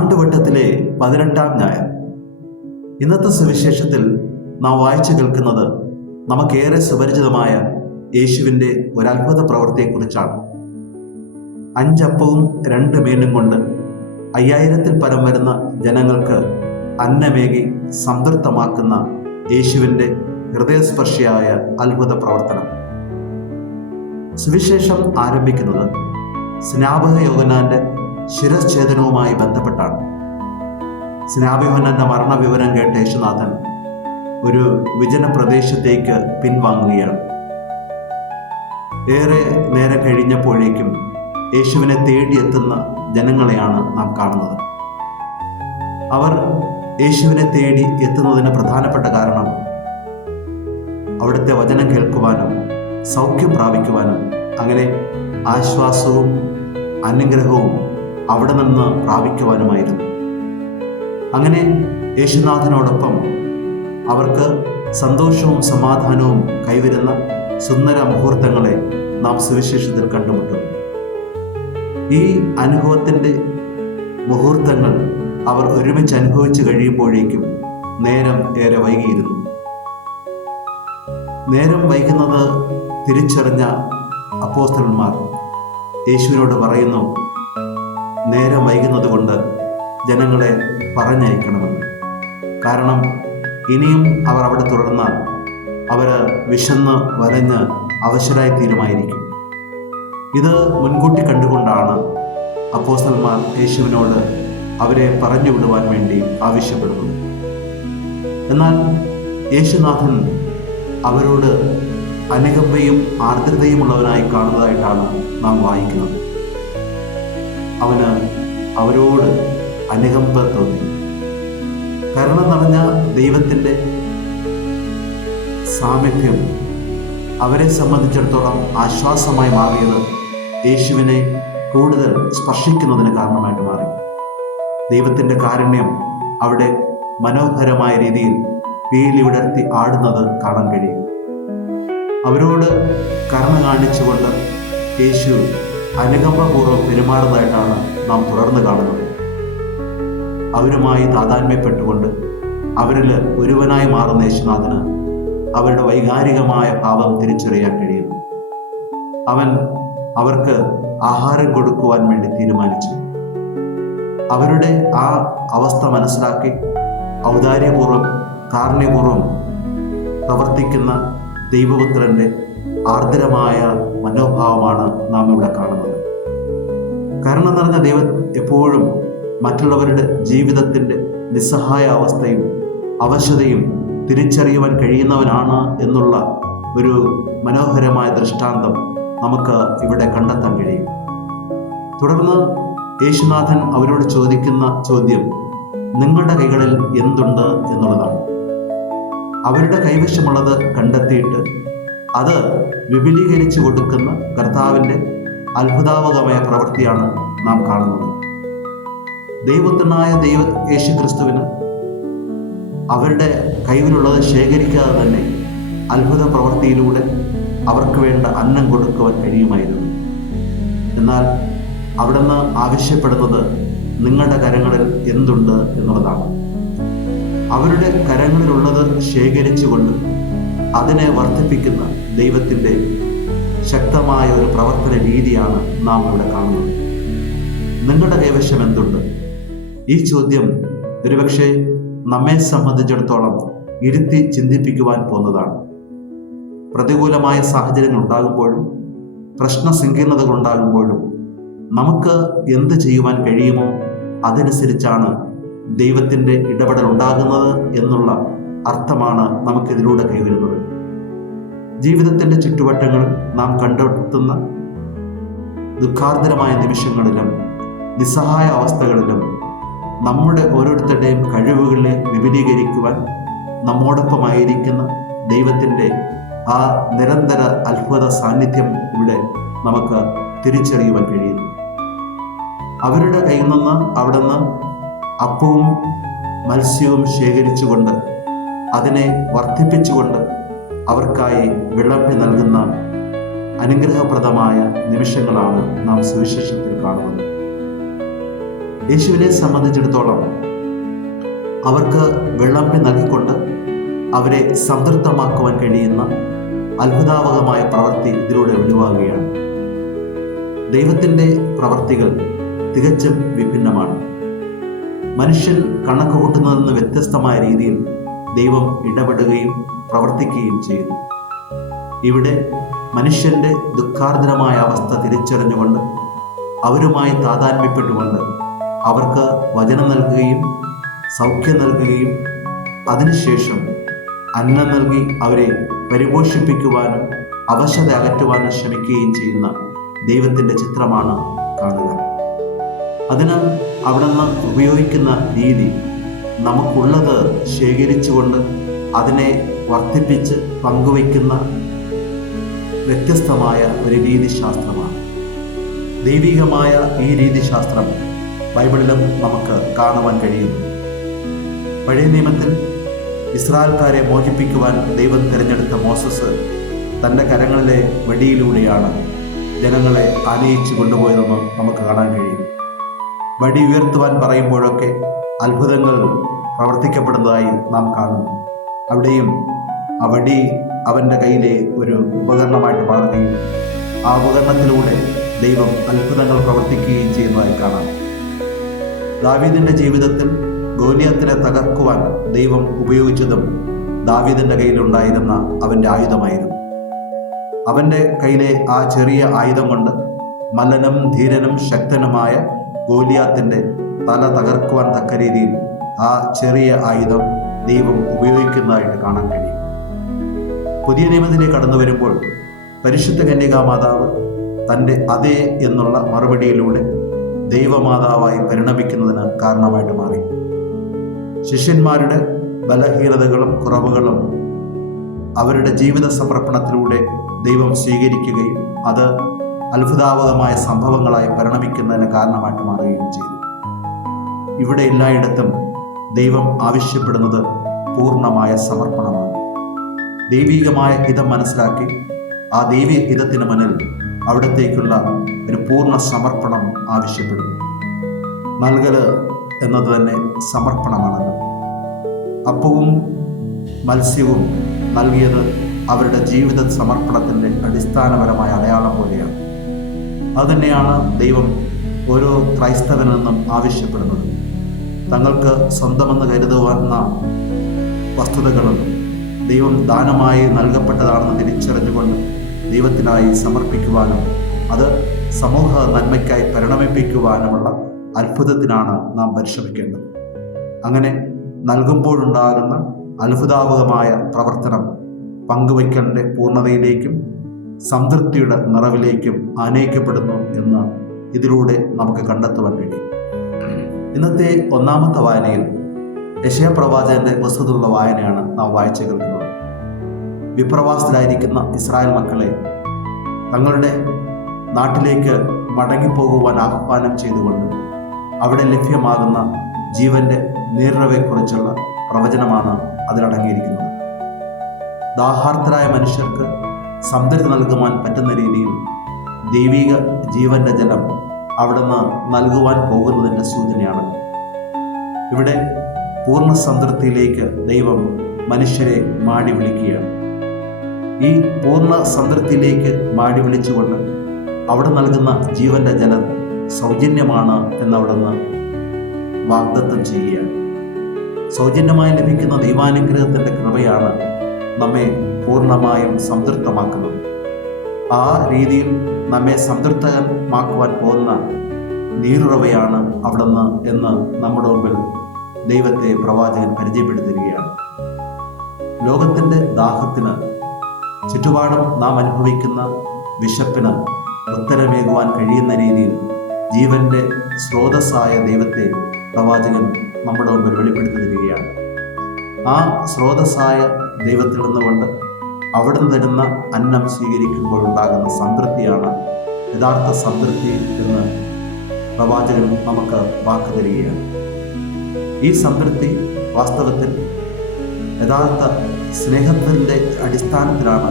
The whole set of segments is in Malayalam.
ആണ്ടുവട്ടത്തിലെ 18-ാം ഞായർ. ഇന്നത്തെ സുവിശേഷത്തിൽ നാം വായിച്ചു കേൾക്കുന്നത് നമുക്കേറെ സുപരിചിതമായ യേശുവിൻ്റെ ഒരത്ഭുത പ്രവൃത്തിയെക്കുറിച്ചാണ്. 5 അപ്പവും 2 മീനും കൊണ്ട് 5000-ൽ പരം വരുന്ന ജനങ്ങൾക്ക് അന്നമേകി സംതൃപ്തമാക്കുന്ന യേശുവിൻ്റെ ഹൃദയസ്പർശിയായ അത്ഭുത പ്രവർത്തനം. സുവിശേഷം ആരംഭിക്കുന്നത് സ്നാപക യോഹന്നാന്റെ ശിരച്ഛേദനവുമായി ബന്ധപ്പെട്ടാണ്. സ്നാപക യോഹന്നാന്റെ മരണവിവരം കേട്ട യേശുനാഥൻ ഒരു വിജന പ്രദേശത്തേക്ക് പിൻവാങ്ങുകയാണ്. ഏറെ നേരം കഴിഞ്ഞപ്പോഴേക്കും യേശുവിനെ തേടിയെത്തുന്ന ജനങ്ങളെയാണ് നാം കാണുന്നത്. അവർ യേശുവിനെ തേടി എത്തുന്നതിന് പ്രധാനപ്പെട്ട കാരണം അവിടുത്തെ വചനം കേൾക്കുവാനും സൗഖ്യം പ്രാപിക്കുവാനും അങ്ങനെ ആശ്വാസവും അനുഗ്രഹവും അവിടെ നിന്ന് പ്രാപിക്കുവാനുമായിരുന്നു. അങ്ങനെ യേശുനാഥനോടൊപ്പം അവർക്ക് സന്തോഷവും സമാധാനവും കൈവരുന്ന സുന്ദര മുഹൂർത്തങ്ങളെ നാം സുവിശേഷത്തിൽ കണ്ടുമുട്ടുന്നു. ഈ അനുഭവത്തിൻ്റെ മുഹൂർത്തങ്ങൾ അവർ ഒരുമിച്ച് അനുഭവിച്ചു കഴിയുമ്പോഴേക്കും നേരം ഏറെ വൈകിയിരുന്നു. നേരം വൈകുന്നത് തിരിച്ചറിഞ്ഞ അപ്പോസ്തലന്മാർ യേശുവിനോട് പറയുന്നു, നേരം വൈകുന്നത് കൊണ്ട് ജനങ്ങളെ പറഞ്ഞയക്കണമെന്ന്. കാരണം ഇനിയും അവർ അവിടെ തുടർന്നാൽ അവർ വിശന്ന് വലഞ്ഞ് അവശരായി തീരുമായിരിക്കും. ഇത് മുൻകൂട്ടി കണ്ടുകൊണ്ടാണ് അപ്പോസ്തലന്മാർ യേശുവിനോട് അവരെ പറഞ്ഞു വിടുവാൻ വേണ്ടി ആവശ്യപ്പെടുന്നത്. എന്നാൽ യേശുനാഥൻ അവരോട് അനുകമ്പയും ആർദ്രതയുമുള്ളവനായി കാണുന്നതായിട്ടാണ് നാം വായിക്കുന്നത്. അവന് അവരോട് അനുകമ്പ തോന്നി. കരുണ നിറഞ്ഞ ദൈവത്തിൻ്റെ സാമീപ്യം അവരെ സംബന്ധിച്ചിടത്തോളം ആശ്വാസമായി മാറിയത് യേശുവിനെ കൂടുതൽ സ്പർശിക്കുന്നതിന് കാരണമായിട്ട് മാറി. ദൈവത്തിൻ്റെ കാരുണ്യം അവിടെ മനോഹരമായ രീതിയിൽ പീലി വിടർത്തി ആടുന്നത് കാണാൻ കഴിയും. അവരോട് കരുണ കാണിച്ചുകൊണ്ട് യേശു അനുകമ്പപൂർവ്വം പെരുമാറുന്നതായിട്ടാണ് നാം തുടർന്ന് കാണുന്നത്. അവരുമായി താതാത്മ്യപ്പെട്ടുകൊണ്ട് അവരിൽ ഒരുവനായി മാറുന്ന യേശുനാഥന് അവരുടെ വൈകാരികമായ ഭാവം തിരിച്ചറിയാൻ കഴിയുന്നു. അവൻ അവർക്ക് ആഹാരം കൊടുക്കുവാൻ വേണ്ടി തീരുമാനിച്ചു. അവരുടെ ആ അവസ്ഥ മനസ്സിലാക്കി ഔദാര്യപൂർവ്വം കാരുണ്യപൂർവ്വം പ്രവർത്തിക്കുന്ന ദൈവപുത്രൻ്റെ ആർദ്രമായ മനോഭാവമാണ് നാം ഇവിടെ കാണുന്നത്. കരുണ നിറഞ്ഞ ദൈവം എപ്പോഴും മറ്റുള്ളവരുടെ ജീവിതത്തിൻ്റെ നിസ്സഹായ അവസ്ഥയും അവശതയും തിരിച്ചറിയുവാൻ കഴിയുന്നവനാണ് എന്നുള്ള ഒരു മനോഹരമായ ദൃഷ്ടാന്തം നമുക്ക് ഇവിടെ കണ്ടെത്താൻ കഴിയും. തുടർന്ന് യേശുനാഥൻ അവരോട് ചോദിക്കുന്ന ചോദ്യം നിങ്ങളുടെ കൈകളിൽ എന്തുണ്ട് എന്നുള്ളതാണ്. അവരുടെ കൈവശമുള്ളത് കണ്ടെത്തിയിട്ട് അത് വിപുലീകരിച്ചു കൊടുക്കുന്ന കർത്താവിൻ്റെ അത്ഭുതാവകമായ പ്രവൃത്തിയാണ് നാം കാണുന്നത്. ദൈവപുത്രനായ യേശു ക്രിസ്തുവിന് അവരുടെ കൈവിലുള്ളത് ശേഖരിക്കാതെ തന്നെ അത്ഭുത പ്രവൃത്തിയിലൂടെ അവർക്ക് വേണ്ട അന്നം കൊടുക്കുവാൻ കഴിയുമായിരുന്നു. എന്നാൽ അവിടുന്ന് ആവശ്യപ്പെടുന്നത് നിങ്ങളുടെ കരങ്ങളിൽ എന്തുണ്ട് എന്നുള്ളതാണ്. അവരുടെ കരങ്ങളിലുള്ളത് ശേഖരിച്ചുകൊണ്ട് അതിനെ വർദ്ധിപ്പിക്കുന്ന ദൈവത്തിൻ്റെ ശക്തമായ ഒരു പ്രവർത്തന രീതിയാണ് നാം ഇവിടെ കാണുന്നത്. നിങ്ങളുടെ കൈവശം എന്തുണ്ട്? ഈ ചോദ്യം ഒരുപക്ഷെ നമ്മെ സംബന്ധിച്ചിടത്തോളം ഇരുത്തി ചിന്തിപ്പിക്കുവാൻ പോകുന്നതാണ്. പ്രതികൂലമായ സാഹചര്യങ്ങൾ ഉണ്ടാകുമ്പോഴും പ്രശ്ന സങ്കീർണതകൾ ഉണ്ടാകുമ്പോഴും നമുക്ക് എന്ത് ചെയ്യുവാൻ കഴിയുമോ അതനുസരിച്ചാണ് ദൈവത്തിൻ്റെ ഇടപെടൽ ഉണ്ടാകുന്നത് എന്നുള്ള അർത്ഥമാണ് നമുക്കിതിലൂടെ കൈവരുന്നത്. ജീവിതത്തിൻ്റെ ചുറ്റുവട്ടങ്ങളിൽ നാം കണ്ടെത്തുന്ന ദുഃഖാർദ്രമായ നിമിഷങ്ങളിലും നിസ്സഹായ അവസ്ഥകളിലും നമ്മുടെ ഓരോരുത്തരുടെയും കഴിവുകളെ വിപുലീകരിക്കുവാൻ നമ്മോടൊപ്പമായിരിക്കുന്ന ദൈവത്തിൻ്റെ ആ നിരന്തര അത്ഭുത സാന്നിധ്യം ഇവിടെ നമുക്ക് തിരിച്ചറിയുവാൻ കഴിയുന്നു. അവരുടെ കയ്യിൽ നിന്ന് അവിടുന്ന് അപ്പവും മത്സ്യവും ശേഖരിച്ചുകൊണ്ട് അതിനെ വർദ്ധിപ്പിച്ചുകൊണ്ട് അവർക്കായി വിളമ്പി നൽകുന്ന അനുഗ്രഹപ്രദമായ നിമിഷങ്ങളാണ് നാം സുവിശേഷത്തിൽ കാണുന്നത്. യേശുവിനെ സംബന്ധിച്ചിടത്തോളം അവർക്ക് വിളമ്പി നൽകിക്കൊണ്ട് അവരെ സംതൃപ്തമാക്കുവാൻ കഴിയുന്ന അത്ഭുതാവഹമായ പ്രവൃത്തി ഇതിലൂടെ വെളിവാകുകയാണ്. ദൈവത്തിൻ്റെ പ്രവൃത്തികൾ തികച്ചും വിഭിന്നമാണ്. മനുഷ്യൻ കണക്ക് കൂട്ടുന്നതിൽ നിന്ന് വ്യത്യസ്തമായ രീതിയിൽ ദൈവം ഇടപെടുകയും പ്രവർത്തിക്കുകയും ചെയ്യുന്നു. ഇവിടെ മനുഷ്യൻ്റെ ദുഃഖാർദ്രമായ അവസ്ഥ തിരിച്ചറിഞ്ഞുകൊണ്ട് അവരുമായി താതാത്മ്യപ്പെട്ടുകൊണ്ട് അവർക്ക് വചനം നൽകുകയും സൗഖ്യം നൽകുകയും അതിനുശേഷം അന്നം നൽകി അവരെ പരിപോഷിപ്പിക്കുവാനും അവശത അകറ്റുവാനും ശ്രമിക്കുകയും ചെയ്യുന്ന ദൈവത്തിൻ്റെ ചിത്രമാണ് കാണുക. അതിന് അവിടുന്ന് ഉപയോഗിക്കുന്ന രീതി നമുക്കുള്ളത് ശേഖരിച്ചുകൊണ്ട് അതിനെ വർദ്ധിപ്പിച്ച് പങ്കുവയ്ക്കുന്ന വ്യത്യസ്തമായ ഒരു രീതിശാസ്ത്രമാണ്. ദൈവികമായ ഈ രീതിശാസ്ത്രം ബൈബിളിലും നമുക്ക് കാണുവാൻ കഴിയുന്നു. പഴയ നിയമത്തിൽ ഇസ്രായേൽക്കാരെ മോചിപ്പിക്കുവാൻ ദൈവം തിരഞ്ഞെടുത്ത മോസസ് തൻ്റെ കരങ്ങളിലെ വടിയിലൂടെയാണ് ജനങ്ങളെ ആനയിച്ചു കൊണ്ടുപോയതെന്ന് നമുക്ക് കാണാൻ കഴിയും. വടി ഉയർത്തുവാൻ പറയുമ്പോഴൊക്കെ അത്ഭുതങ്ങൾ പ്രവർത്തിക്കപ്പെടുന്നതായി നാം കാണുന്നു. അവിടെയും ആ വടി അവൻ്റെ കയ്യിലെ ഒരു ഉപകരണമായിട്ട് മാറുകയും ആ ഉപകരണത്തിലൂടെ ദൈവം അത്ഭുതങ്ങൾ പ്രവർത്തിക്കുകയും ചെയ്യുന്നതായി കാണാം. ദാവീദിൻ്റെ ജീവിതത്തിൽ ഗോലിയാത്തിനെ തകർക്കുവാൻ ദൈവം ഉപയോഗിച്ചതും ദാവീദിൻ്റെ കയ്യിലുണ്ടായിരുന്ന അവൻ്റെ ആയുധമായിരുന്നു. അവൻ്റെ കയ്യിലെ ആ ചെറിയ ആയുധം കൊണ്ട് മല്ലനും ധീരനും ശക്തനുമായ ഗോലിയാത്തിൻ്റെ തല തകർക്കുവാൻ തക്ക രീതിയിൽ ആ ചെറിയ ആയുധം ദൈവം ഉപയോഗിക്കുന്നതായിട്ട് കാണാൻ കഴിയും. പുതിയ നിയമത്തിലേക്ക് കടന്നു വരുമ്പോൾ പരിശുദ്ധ കന്യകാമാതാവ് തൻ്റെ അതേ എന്നുള്ള മറുപടിയിലൂടെ ദൈവമാതാവായി പരിണമിക്കുന്നതിന് കാരണമായിട്ട് മാറി. ശിഷ്യന്മാരുടെ ബലഹീനതകളും കുറവുകളും അവരുടെ ജീവിത സമർപ്പണത്തിലൂടെ ദൈവം സ്വീകരിക്കുകയും അത് അത്ഭുതാവഹമായ സംഭവങ്ങളായി പരിണമിക്കുന്നതിന് കാരണമായിട്ട് മാറുകയും ചെയ്തു. ഇവിടെ എല്ലായിടത്തും ദൈവം ആവശ്യപ്പെടുന്നത് പൂർണ്ണമായ സമർപ്പണമാണ്. ദൈവികമായ ഹിതം മനസ്സിലാക്കി ആ ദൈവിക ഹിതത്തിന് മുന്നിൽ അവിടത്തേക്കുള്ള ഒരു പൂർണ്ണ സമർപ്പണം ആവശ്യപ്പെടുന്നു. നൽകല് എന്നത് തന്നെ സമർപ്പണമാണല്ലോ. അപ്പവും മത്സ്യവും നൽകിയത് അവരുടെ ജീവിത സമർപ്പണത്തിൻ്റെ അടിസ്ഥാനപരമായ അടയാളം പോലെയാണ്. അതുതന്നെയാണ് ദൈവം ഓരോ ക്രൈസ്തവനിൽ നിന്നും ആവശ്യപ്പെടുന്നത്. തങ്ങൾക്ക് സ്വന്തമെന്ന് കരുതുവാന്ന വസ്തുതകളും ദൈവം ദാനമായി നൽകപ്പെട്ടതാണെന്ന് തിരിച്ചറിഞ്ഞുകൊണ്ട് ദൈവത്തിനായി സമർപ്പിക്കുവാനും അത് സമൂഹ നന്മയ്ക്കായി പരിണമിപ്പിക്കുവാനുമുള്ള അത്ഭുതത്തിനാണ് നാം പരിശ്രമിക്കേണ്ടത്. അങ്ങനെ നൽകുമ്പോഴുണ്ടാകുന്ന അത്ഭുതാവഹമായ പ്രവർത്തനം പങ്കുവയ്ക്കലിൻ്റെ പൂർണ്ണതയിലേക്കും സംതൃപ്തിയുടെ നിറവിലേക്കും ആനയിക്കപ്പെടുന്നു എന്ന് ഇതിലൂടെ നമുക്ക് കണ്ടെത്തുവാൻ കഴിയും. ഇന്നത്തെ ഒന്നാമത്തെ വായനയിൽ യെശയ്യാ പ്രവാചകന്റെ പുസ്തകത്തിലുള്ള വായനയാണ് നാം വായിച്ചു കേൾക്കുന്നത്. വിപ്രവാസത്തിലായിരിക്കുന്ന ഇസ്രായേൽ മക്കളെ തങ്ങളുടെ നാട്ടിലേക്ക് മടങ്ങിപ്പോകുവാൻ ആഹ്വാനം ചെയ്തുകൊണ്ട് അവിടെ ലഭ്യമാകുന്ന ജീവന്റെ നീർറവയെക്കുറിച്ചുള്ള പ്രവചനമാണ് അതിലടങ്ങിയിരിക്കുന്നത്. ദാഹാർത്തരായ മനുഷ്യർക്ക് സംതൃപ്തി നൽകുവാൻ പറ്റുന്ന രീതിയിൽ ദൈവിക ജീവന്റെ ജലം അവിടുന്ന് നൽകുവാൻ പോകുന്നതിൻ്റെ സൂചനയാണ്. ഇവിടെ പൂർണ്ണ സംതൃപ്തിയിലേക്ക് ദൈവം മനുഷ്യരെ മാടി വിളിക്കുകയാണ്. ഈ പൂർണ്ണ സംതൃപ്തിയിലേക്ക് മാടി വിളിച്ചുകൊണ്ട് അവിടെ നൽകുന്ന ജീവന്റെ ജലം സൗജന്യമാണ് എന്നവിടുന്ന് വാഗ്ദത്തം ചെയ്യുകയാണ്. സൗജന്യമായി ലഭിക്കുന്ന ദൈവാനുഗ്രഹത്തിൻ്റെ കൃപയാണ് നമ്മെ പൂർണ്ണമായും സംതൃപ്തമാക്കുന്നത്. ആ രീതിയിൽ നമ്മെ സംതൃപ്തമാക്കുവാൻ പോകുന്ന നീരുറവയാണ് അവിടുന്ന് എന്ന് നമ്മുടെ മുമ്പിൽ ദൈവത്തെ പ്രവാചകൻ പരിചയപ്പെടുത്തുകയാണ്. ലോകത്തിൻ്റെ ദാഹത്തിന്, ചുറ്റുപാടും നാം അനുഭവിക്കുന്ന വിശപ്പിന് ഉത്തരമേകുവാൻ കഴിയുന്ന രീതിയിൽ ജീവന്റെ സ്രോതസ്സായ ദൈവത്തെ പ്രവാചകൻ നമ്മുടെ മുമ്പിൽ വെളിപ്പെടുത്തി തരികയാണ്. ആ സ്രോതസ്സായ ദൈവത്തിൽ നിന്നുകൊണ്ട് അവിടുന്ന് തരുന്ന അന്നം സ്വീകരിക്കുമ്പോൾ ഉണ്ടാകുന്ന സംതൃപ്തിയാണ് യഥാർത്ഥ സംതൃപ്തി എന്ന് പ്രവാചകൻ നമുക്ക് വാക്ക് തരികയാണ്. ഈ സംതൃപ്തി വാസ്തവത്തിൽ യഥാർത്ഥ സ്നേഹത്തിൻ്റെ അടിസ്ഥാനത്തിലാണ്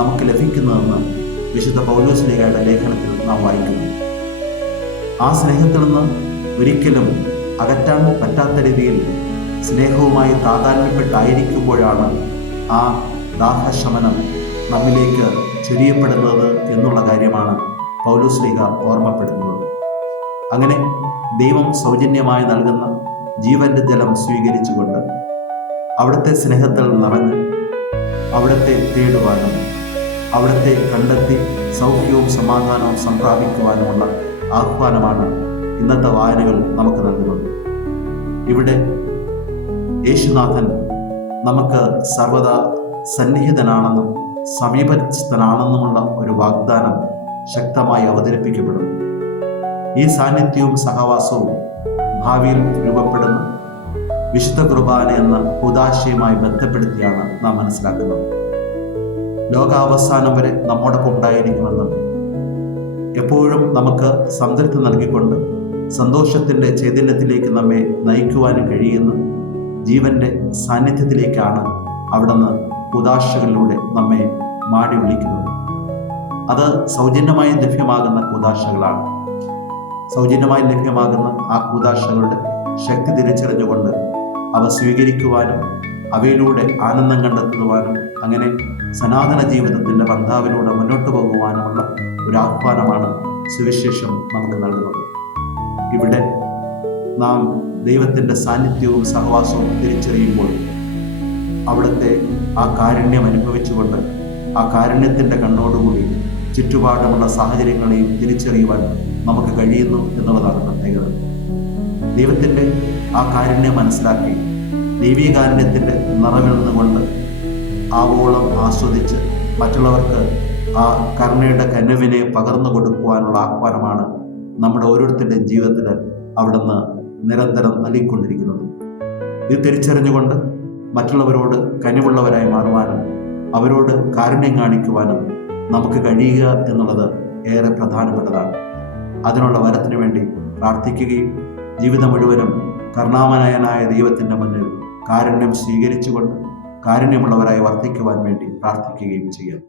നമുക്ക് ലഭിക്കുന്നതെന്ന് വിശുദ്ധ പൗലോസ് ശ്ലീഹായുടെ ലേഖനത്തിൽ നാം വായിക്കുന്നു. ആ സ്നേഹത്തിൽ നിന്ന് ഒരിക്കലും അകറ്റാൻ പറ്റാത്ത രീതിയിൽ സ്നേഹവുമായി താതാത്മ്യപ്പെട്ടായിരിക്കുമ്പോഴാണ് ആ ദാഹശമനം നമ്മിലേക്ക് ചൊരിയപ്പെടുന്നത് എന്നുള്ള കാര്യമാണ് പൗലോസ്ലീഹ ഓർമ്മപ്പെടുന്നത്. അങ്ങനെ ദൈവം സൗജന്യമായി നൽകുന്ന ജീവന്റെ ജലം സ്വീകരിച്ചുകൊണ്ട് അവിടുത്തെ സ്നേഹത്തിൽ നിറഞ്ഞ് അവിടുത്തെ തേടുവാനും അവിടുത്തെ കണ്ടെത്തി സൗഖ്യവും സമാധാനവും സംപ്രാപിക്കുവാനുമുള്ള ആഹ്വാനമാണ് ഇന്നത്തെ വായനകൾ നമുക്ക് നൽകുന്നത്. ഇവിടെ യേശുനാഥൻ നമുക്ക് സർവദാ സന്നിഹിതനാണെന്നും സമീപസ്ഥനാണെന്നുമുള്ള ഒരു വാഗ്ദാനം ശക്തമായി അവതരിപ്പിക്കപ്പെടുന്നു. ഈ സാന്നിധ്യവും സഹവാസവും ഭാവിയിൽ രൂപപ്പെടുന്ന വിശുദ്ധ കുർബാന എന്ന ഉദാശയുമായി ബന്ധപ്പെടുത്തിയാണ് നാം മനസ്സിലാക്കുന്നത്. ലോകാവസാനം വരെ നമ്മോടൊപ്പം ഉണ്ടായിരിക്കുമെന്നും എപ്പോഴും നമുക്ക് സംതൃപ്തി നൽകിക്കൊണ്ട് സന്തോഷത്തിൻ്റെ ചൈതന്യത്തിലേക്ക് നമ്മെ നയിക്കുവാനും കഴിയുന്ന ജീവന്റെ സാന്നിധ്യത്തിലേക്കാണ് അവിടുന്ന് കൂദാശകളിലൂടെ നമ്മെ മാടി വിളിക്കുന്നത്. അത് സൗജന്യമായി ലഭ്യമാകുന്ന കൂദാശകളാണ്. സൗജന്യമായി ലഭ്യമാകുന്ന ആ കൂദാശകളുടെ ശക്തി തിരിച്ചറിഞ്ഞുകൊണ്ട് അവ സ്വീകരിക്കുവാനും അവയിലൂടെ ആനന്ദം കണ്ടെത്തുവാനും അങ്ങനെ സനാതന ജീവിതത്തിൻ്റെ പന്ഥാവിലൂടെ മുന്നോട്ട് പോകുവാനുമുള്ള ഒരു ആഹ്വാനമാണ് സുവിശേഷം നമുക്ക് നൽകുന്നത്. ഇവിടെ നാം ദൈവത്തിൻ്റെ സാന്നിധ്യവും സഹവാസവും തിരിച്ചറിയുമ്പോൾ അവിടുത്തെ ആ കാരുണ്യം അനുഭവിച്ചുകൊണ്ട് ആ കാരുണ്യത്തിൻ്റെ കണ്ണോടുകൂടി ചുറ്റുപാടുമുള്ള സാഹചര്യങ്ങളെയും തിരിച്ചറിയുവാൻ നമുക്ക് കഴിയുന്നു എന്നുള്ളതാണ് പ്രത്യേകത. ദൈവത്തിൻ്റെ ആ കാരുണ്യം മനസ്സിലാക്കി ദൈവീകാരുണ്യത്തിൻ്റെ നിറവിൽ നിന്നുകൊണ്ട് ആവോളം ആസ്വദിച്ച് മറ്റുള്ളവർക്ക് ആ കരുണയുടെ കനുവിനെ പകർന്നു കൊടുക്കുവാനുള്ള ആഹ്വാനമാണ് നമ്മുടെ ഓരോരുത്തരുടെയും ജീവിതത്തിൽ അവിടുന്ന് നിരന്തരം നൽകിക്കൊണ്ടിരിക്കുന്നത്. ഇത് തിരിച്ചറിഞ്ഞുകൊണ്ട് മറ്റുള്ളവരോട് കനിവുള്ളവരായി മാറുവാനും അവരോട് കാരുണ്യം കാണിക്കുവാനും നമുക്ക് കഴിയുക എന്നുള്ളത് ഏറെ പ്രധാനപ്പെട്ടതാണ്. അതിനുള്ള വരത്തിനു വേണ്ടി പ്രാർത്ഥിക്കുകയും ജീവിതം മുഴുവനും കരുണാമയനായ ദൈവത്തിൻ്റെ മുന്നിൽ കാരുണ്യം സ്വീകരിച്ചുകൊണ്ട് കാരുണ്യമുള്ളവരായി വർദ്ധിക്കുവാൻ വേണ്ടി പ്രാർത്ഥിക്കുകയും ചെയ്യാം.